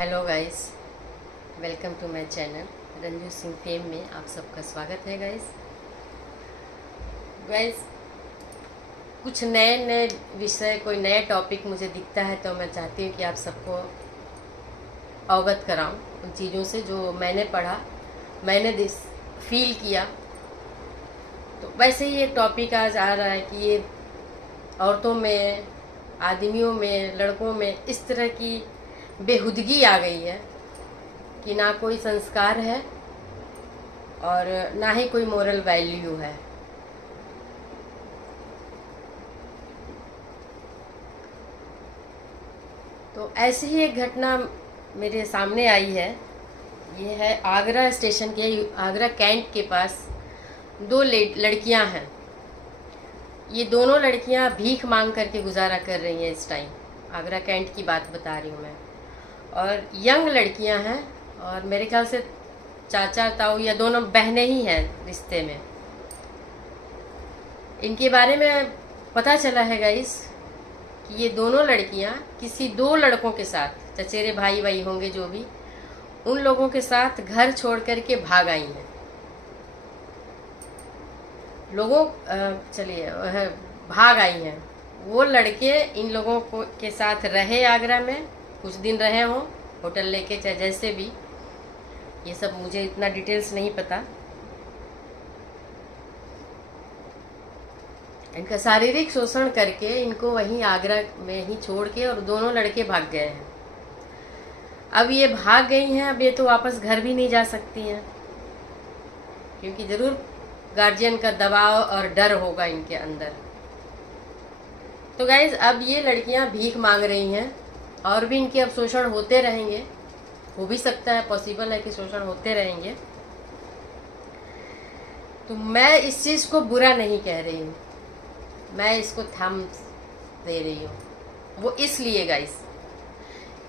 Hello guys, welcome to my channel Ranju Singh fame में आप सबका स्वागत है। गाइस कुछ नए नए विषय, कोई नया टॉपिक मुझे दिखता है तो मैं चाहती हूँ कि आप सबको अवगत कराऊँ उन चीज़ों से जो मैंने पढ़ा, मैंने फील किया। तो वैसे ही एक टॉपिक आज आ रहा है कि ये औरतों में, आदमियों में, लड़कों में इस तरह की बेहुदगी आ गई है कि ना कोई संस्कार है और ना ही कोई मोरल वैल्यू है। तो ऐसी ही एक घटना मेरे सामने आई है। ये है आगरा स्टेशन के, आगरा कैंट के पास दो लड़कियां हैं। ये दोनों लड़कियां भीख मांग करके गुजारा कर रही हैं इस टाइम। आगरा कैंट की बात बता रही हूँ मैं। और यंग लड़कियां हैं और मेरे ख्याल से चाचा ताऊ या दोनों बहनें ही हैं रिश्ते में। इनके बारे में पता चला है गाइस कि ये दोनों लड़कियां किसी दो लड़कों के साथ, चचेरे भाई भाई होंगे जो भी, उन लोगों के साथ घर छोड़ कर के भाग आई हैं। भाग आई हैं। वो लड़के इन लोगों को के साथ रहे, आगरा में कुछ दिन रहे हों, होटल लेके चाहे जैसे भी, ये सब मुझे इतना डिटेल्स नहीं पता। इनका शारीरिक शोषण करके इनको वहीं आगरा में ही छोड़ के और दोनों लड़के भाग गए हैं। अब ये भाग गई हैं, अब ये तो वापस घर भी नहीं जा सकती हैं क्योंकि ज़रूर गार्जियन का दबाव और डर होगा इनके अंदर। तो गाइज अब ये लड़कियां भीख मांग रही हैं और भी इनके अब शोषण होते रहेंगे। हो भी सकता है, पॉसिबल है कि शोषण होते रहेंगे। तो मैं इस चीज़ को बुरा नहीं कह रही हूँ, मैं इसको थम दे रही हूँ। वो इसलिए गाइस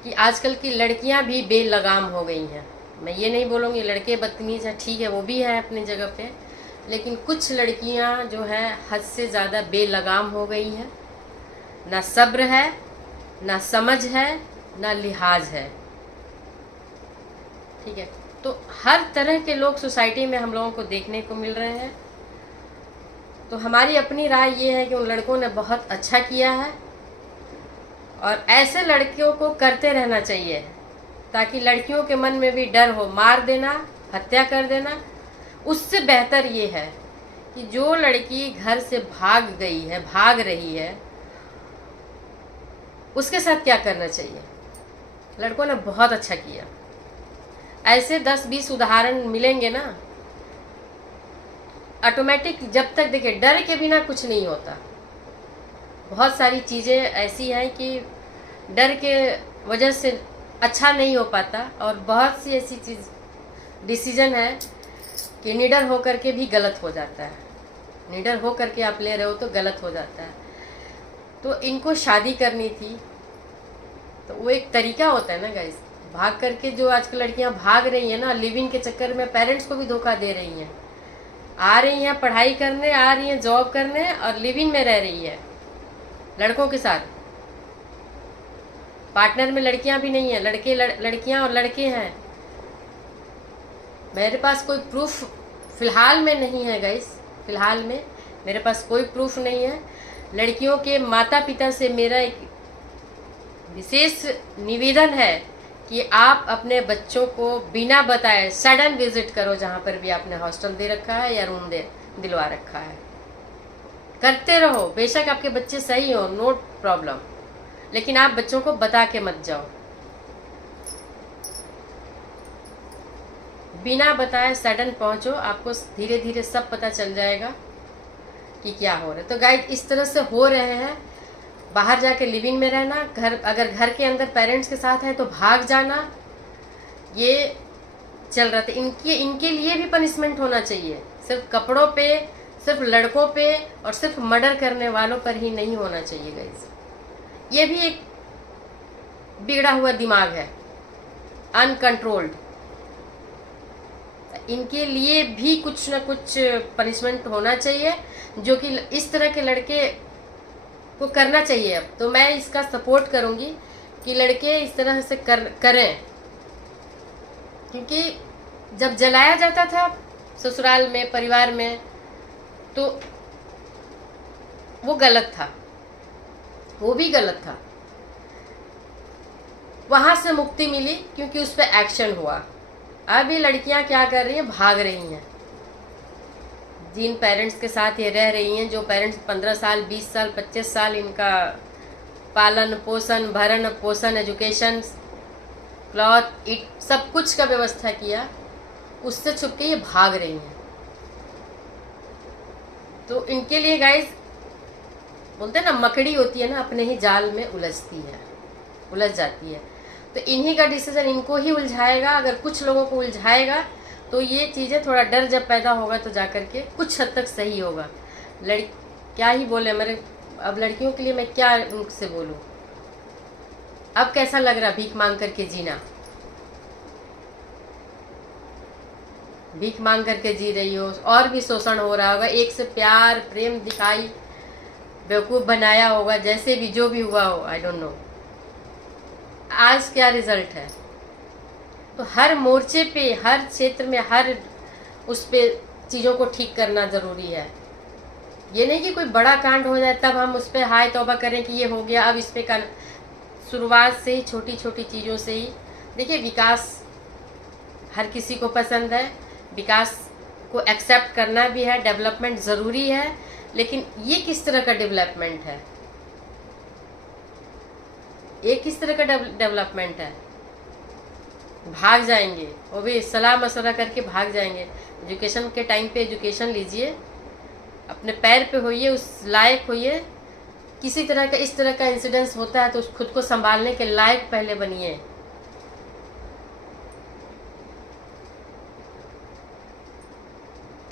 कि आजकल की लड़कियां भी बेलगाम हो गई हैं। मैं ये नहीं बोलूँगी लड़के बदतमीज हैं, ठीक है वो भी है अपनी जगह पे, लेकिन कुछ लड़कियां जो हैं हद से ज़्यादा बेलगाम हो गई हैं। ना सब्र है, ना समझ है, ना लिहाज है। ठीक है, तो हर तरह के लोग सोसाइटी में हम लोगों को देखने को मिल रहे हैं। तो हमारी अपनी राय ये है कि उन लड़कों ने बहुत अच्छा किया है और ऐसे लड़कियों को करते रहना चाहिए ताकि लड़कियों के मन में भी डर हो। मार देना, हत्या कर देना, उससे बेहतर ये है कि जो लड़की घर से भाग गई है, भाग रही है, उसके साथ क्या करना चाहिए। लड़कों ने बहुत अच्छा किया। ऐसे 10-20 उदाहरण मिलेंगे ना। ऑटोमेटिक जब तक देखिए डर के बिना कुछ नहीं होता। बहुत सारी चीज़ें ऐसी हैं कि डर के वजह से अच्छा नहीं हो पाता और बहुत सी ऐसी चीज़ डिसीजन है कि निडर होकर के भी गलत हो जाता है। निडर हो करके आप ले रहे हो तो गलत हो जाता है। तो इनको शादी करनी थी तो वो एक तरीका होता है ना गाइस। भाग करके जो आजकल लड़कियां भाग रही हैं ना, लिविंग के चक्कर में पेरेंट्स को भी धोखा दे रही हैं। आ रही हैं पढ़ाई करने, आ रही हैं जॉब करने और लिविंग में रह रही है लड़कों के साथ। पार्टनर में लड़कियां भी नहीं है, लड़कियां और लड़के हैं। मेरे पास कोई प्रूफ फिलहाल में नहीं है गाइस, फिलहाल में मेरे पास कोई प्रूफ नहीं है। लड़कियों के माता पिता से मेरा एक विशेष निवेदन है कि आप अपने बच्चों को बिना बताए सडन विजिट करो जहाँ पर भी आपने हॉस्टल दे रखा है या रूम दिलवा रखा है। करते रहो, बेशक आपके बच्चे सही हो, नो प्रॉब्लम, लेकिन आप बच्चों को बता के मत जाओ। बिना बताए सडन पहुंचो, आपको धीरे धीरे सब पता चल जाएगा कि क्या हो रहा है। तो गाइड इस तरह से हो रहे हैं। बाहर जाके लिविंग में रहना, अगर घर के अंदर पेरेंट्स के साथ है तो भाग जाना, ये चल रहा था। इनके लिए भी पनिशमेंट होना चाहिए। सिर्फ कपड़ों पे, सिर्फ लड़कों पे और सिर्फ मर्डर करने वालों पर ही नहीं होना चाहिए गाइस। ये भी एक बिगड़ा हुआ दिमाग है, अनकंट्रोल्ड। इनके लिए भी कुछ ना कुछ पनिशमेंट होना चाहिए जो कि इस तरह के लड़के को करना चाहिए। अब तो मैं इसका सपोर्ट करूंगी कि लड़के इस तरह से करें। क्योंकि जब जलाया जाता था ससुराल में, परिवार में, तो वो गलत था, वो भी गलत था। वहां से मुक्ति मिली क्योंकि उस पर एक्शन हुआ। अब ये लड़कियां क्या कर रही हैं, भाग रही हैं। जिन पेरेंट्स के साथ ये रह रही हैं, जो पेरेंट्स 15 साल, 20 साल, 25 साल इनका पालन पोषण, भरण पोषण, एजुकेशन, क्लॉथ, इट सब कुछ का व्यवस्था किया, उससे छुप के ये भाग रही हैं। तो इनके लिए गाइस, बोलते हैं ना, मकड़ी होती है ना, अपने ही जाल में उलझती है, उलझ जाती है। तो इन्हीं का डिसीजन इनको ही उलझाएगा। अगर कुछ लोगों को उलझाएगा तो ये चीज़ें, थोड़ा डर जब पैदा होगा तो जाकर के कुछ हद तक सही होगा। क्या ही बोले मेरे, अब लड़कियों के लिए मैं क्या उनसे बोलूं। अब कैसा लग रहा भीख मांग करके जीना, भीख मांग करके जी रही हो, और भी शोषण हो रहा होगा, एक से प्यार प्रेम दिखाई बेवकूफ़ बनाया होगा, जैसे भी जो भी हुआ हो, आई डोंट नो। आज क्या रिजल्ट है। तो हर मोर्चे पे, हर क्षेत्र में, हर उस पे चीज़ों को ठीक करना ज़रूरी है। ये नहीं कि कोई बड़ा कांड हो जाए तब हम उस पर हाय तौबा करें कि ये हो गया, अब इस पे शुरुआत से ही, छोटी छोटी चीज़ों से ही। देखिए, विकास हर किसी को पसंद है, विकास को एक्सेप्ट करना भी है, डेवलपमेंट ज़रूरी है, लेकिन ये किस तरह का डेवलपमेंट है, ये किस तरह का डेवलपमेंट है। भाग जाएंगे, वो भी सलाह मशवरा करके भाग जाएंगे। एजुकेशन के टाइम पे एजुकेशन लीजिए, अपने पैर पे होइए, उस लायक होइए। किसी तरह का इस तरह का इंसिडेंस होता है तो खुद को संभालने के लायक पहले बनिए।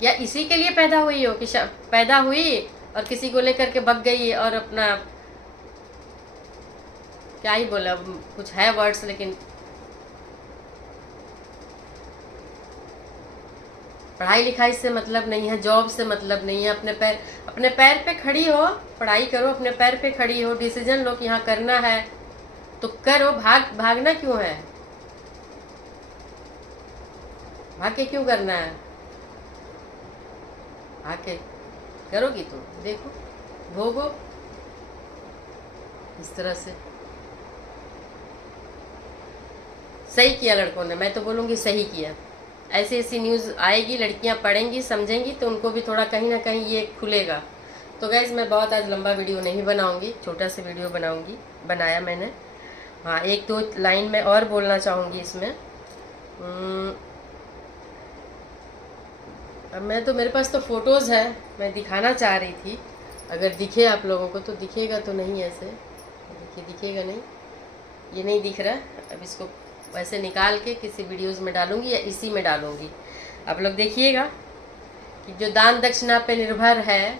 या इसी के लिए पैदा हुई हो कि पैदा हुई और किसी को लेकर के भग गई और अपना, क्या ही बोला, कुछ है वर्ड्स, लेकिन पढ़ाई लिखाई से मतलब नहीं है, जॉब से मतलब नहीं है। अपने पैर पे खड़ी हो, पढ़ाई करो, अपने पैर पे खड़ी हो, डिसीजन लो कि यहाँ करना है तो करो। भागना क्यों है, भाग के क्यों करना है, भाग के करोगी तो देखो, भोगो इस तरह से। सही किया लड़कों ने, मैं तो बोलूँगी सही किया। ऐसी ऐसी न्यूज़ आएगी, लड़कियां पढ़ेंगी, समझेंगी, तो उनको भी थोड़ा कहीं ना कहीं ये खुलेगा। तो गाइज़, मैं बहुत आज लंबा वीडियो नहीं बनाऊंगी, छोटा सा वीडियो बनाया मैंने। हाँ, एक दो लाइन में और बोलना चाहूँगी इसमें। अब मैं तो, मेरे पास तो फ़ोटोज़ है, मैं दिखाना चाह रही थी, अगर दिखे आप लोगों को तो। दिखेगा तो नहीं, ऐसे देखिए, दिखेगा नहीं, ये नहीं दिख रहा। अब इसको वैसे निकाल के किसी वीडियोस में डालूंगी या इसी में डालूंगी। आप लोग देखिएगा कि जो दान दक्षिणा पे निर्भर है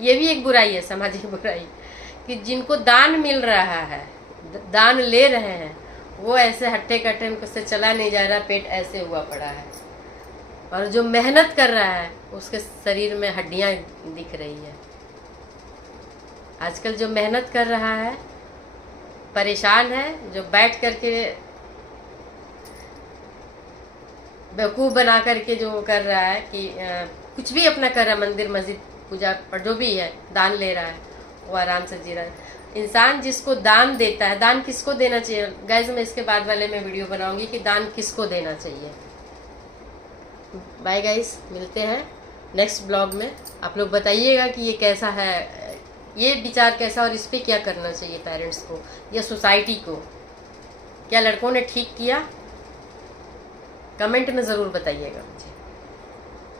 ये भी एक बुराई है, सामाजिक बुराई, कि जिनको दान मिल रहा है, दान ले रहे हैं, वो ऐसे हट्टे कट्टे, उनको से चला नहीं जा रहा, पेट ऐसे हुआ पड़ा है। और जो मेहनत कर रहा है उसके शरीर में हड्डियां दिख रही है। आजकल जो मेहनत कर रहा है, परेशान है, जो बैठ करके बेवकूफ़ बना करके जो कर रहा है कि कुछ भी अपना कर रहा है, मंदिर मस्जिद पूजा पर जो भी है, दान ले रहा है, वो आराम से जी रहा है। इंसान जिसको दान देता है, दान किसको देना चाहिए गाइस, मैं इसके बाद वाले में वीडियो बनाऊंगी कि दान किसको देना चाहिए। बाय गाइस, मिलते हैं नेक्स्ट ब्लॉग में। आप लोग बताइएगा कि ये कैसा है, ये विचार कैसा, और इस पर क्या करना चाहिए पेरेंट्स को या सोसाइटी को। क्या लड़कों ने ठीक किया, कमेंट में ज़रूर बताइएगा मुझे।